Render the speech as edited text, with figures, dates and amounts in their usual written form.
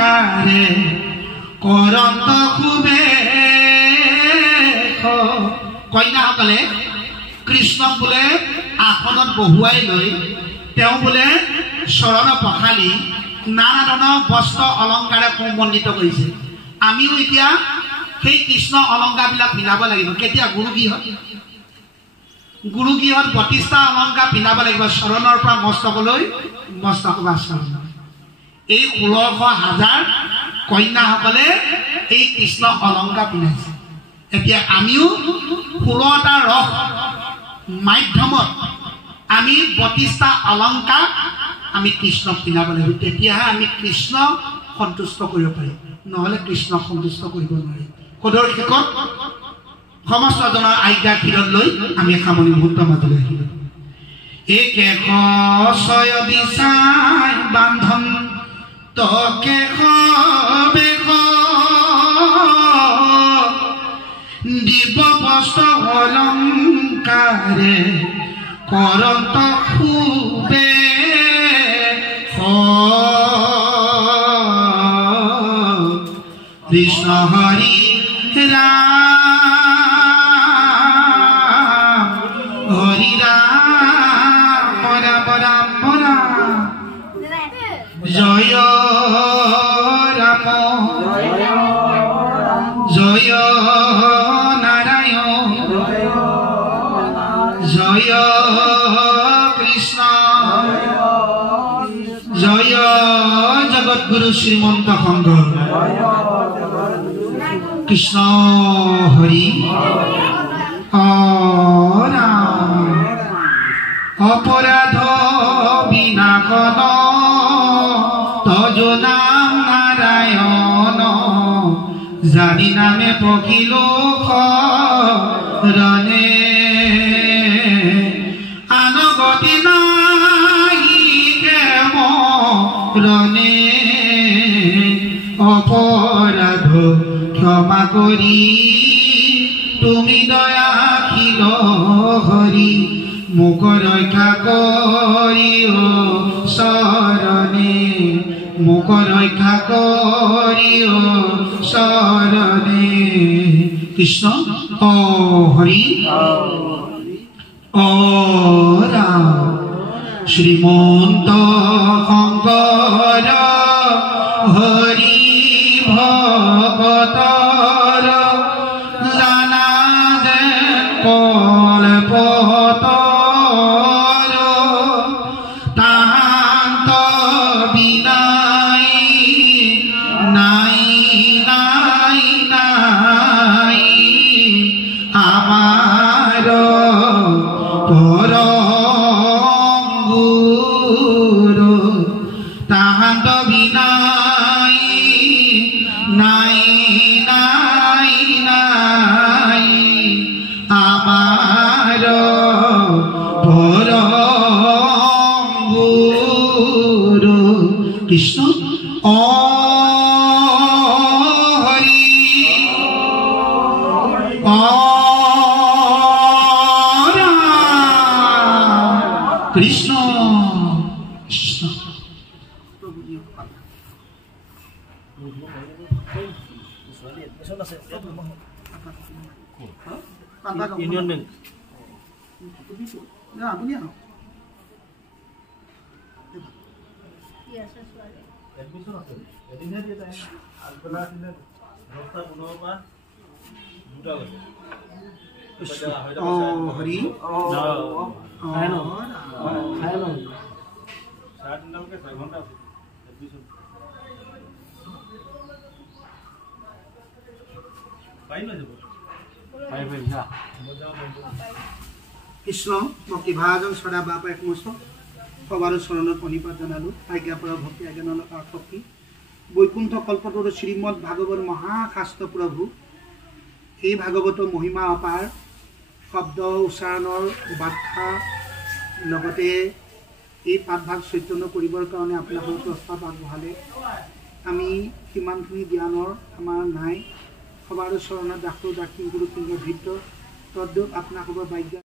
অলংকাৰে কৰন্ত খুবে কন্যাসকলে কৃষ্ণক বোলে আসনত বহুৱাই লৈ তেওঁ বোলে চৰণ পখালি নানা ধৰণৰ বস্ত্ৰ অলংকাৰে সুমণ্ডিত কৰিছে। আমিও এতিয়া সেই কৃষ্ণ অলংকাৰবিলাক পিন্ধাব লাগিব। কেতিয়া গুৰু গৃহত ৩২টা অলংকাৰ পিন্ধাব লাগিব, চৰণৰ পৰা মস্তকলৈ মস্তক বা চৰণ। এই ১৬০০,০০০ কন্যাসকলে এই কৃষ্ণ অলংকাৰ পিন্ধাইছে। এতিয়া আমিও ১৬টা ৰস মাধ্যমত আমি ৩২টা অলংকাৰ আমি কৃষ্ণক পিন্ধাব লাগিব। তেতিয়াহে আমি কৃষ্ণ সন্তুষ্ট কৰিব পাৰিম, নহ'লে কৃষ্ণক সন্তুষ্ট কৰিব নোৱাৰিম। সদৰ শেষত সমস্ত জনৰ আজ্ঞা ক্ষীৰত লৈ আমি সামৰণি মুহূৰ্ত মাজলৈ আহিলোঁ। একেশ ছয় বিচাই বান্ধন তকেশ বেশ দিব বস্ত্ৰ অলংকাৰে কৰন্ত খুবে কৃষ্ণ হৰি ৰাম হৰি ৰাম ৰাম ৰাম ৰাম জয় ৰাম জয় নাৰায়ণ জয় কৃষ্ণ জয় জগৎগুৰু শ্ৰীমন্ত শংকৰ কৃষ্ণ হৰি ৰাম অপৰাধ বিনাশন তজ নাম নাৰায়ণ জানি নামে পখিলো শৰণে আনগতি নাহি মৰণে অপৰাধ ক্ষমা কৰি তুমি দয়াশীল হৰি মোক ৰক্ষা কৰি শৰণে মোক ৰক্ষা কৰি শৰণে কৃষ্ণ হৰি ৰাম শ্ৰীমন্ত শংকৰ হৰি ভকতৰ জানা যে কল্পতৰ তাহান্ত বিনাই নাই নাই নাই আমাৰ পৰম গুৰু তাহান্ত বিনাই নাই নাই নাই আমাৰ পৰম গুৰু কৃষ্ণ হৰি ৰাম কৃষ্ণ কৃষ্ণ ইউনিয়ন বেংক আপুনি এডমিশন আছে এদিনহে দিয়ে টাইম আগবেলা আছিলে 10:15 পৰা 2টা লৈছে হৰি খাই ন 3:30লৈকে 6 ঘণ্টা আছে এডমিশন পাই না যাব পাই যা কৃষ্ণ ভক্তিভাজন সদা বাপ একমস্ত সবার চরণত প্ৰণিপাত জনালো আজ্ঞাপৰ ভক্তি আজ্ঞানক শক্তি বৈকুণ্ঠ কল্পতৰু শ্ৰীমদ ভাগৱত মহাশাস্ত্ৰ প্ৰভু এই ভাগৱত মহিমা অপাৰ শব্দ উচ্চাৰণৰ ব্যাখ্যা লগতে এই পাঠভাগ চৈতন্য কৰিবৰ কাৰণে আপোনালোকক প্ৰস্তাৱ আগবঢ়ালে আমি সিমানখিনি জ্ঞানৰ আমাৰ নাই সবাৰ চৰণত দাসো দাসী গুৰু সিংহ ভিত্ৰ তদ্ৰুপ আপোনালোকৰ বাজ্ঞা